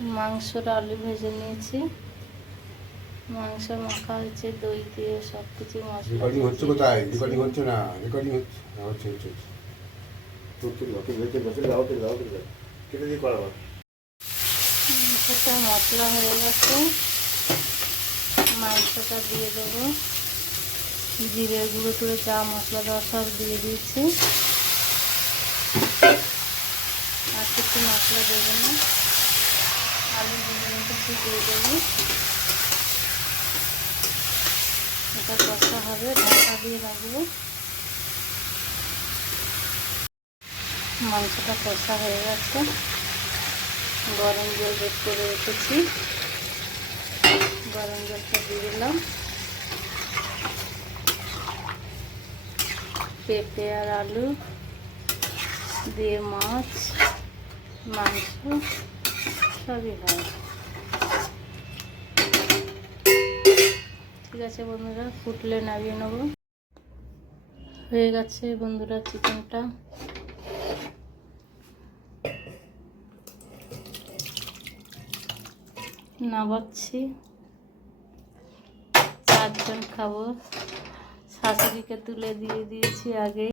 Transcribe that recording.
মাংসটা আলু ভেজে নিয়েছি, মাংস মাখা হচ্ছে দই দিয়ে, সব কিছু মশলা। রেকর্ডিং হচ্ছে কোথায়? রেকর্ডিং হচ্ছে না, রেকর্ডিং হচ্ছে। হচ্ছে হচ্ছে কেটে দিয়ে করা। সেটা মশলা হয়ে গেছে, মাংসটা দিয়ে দেবো। জিরে গুঁড়ো টুড়ো যা মশলা দেওয়া সব দিয়ে দিয়েছি, আর কিছু মশলা দেবো না। আলু কিছু দিয়ে দেবো, এটা কষা হবে, ঢাকা দিয়ে রাখবো। মাংসটা কষা হয়ে গেছে, গরম জল বের করে রেখেছি, গরম জলটা দিয়ে দিলাম। পেঁপে আর আলু দিয়ে মাছ মাংস সবই হয়। ঠিক আছে বন্ধুরা, ফুটলে নামিয়ে নেব। হয়ে গেছে বন্ধুরা চিকেনটা। নামাচ্ছি, 4 জন খাবো। শাশুড়িকে তুলে দিয়ে দিয়েছি আগে।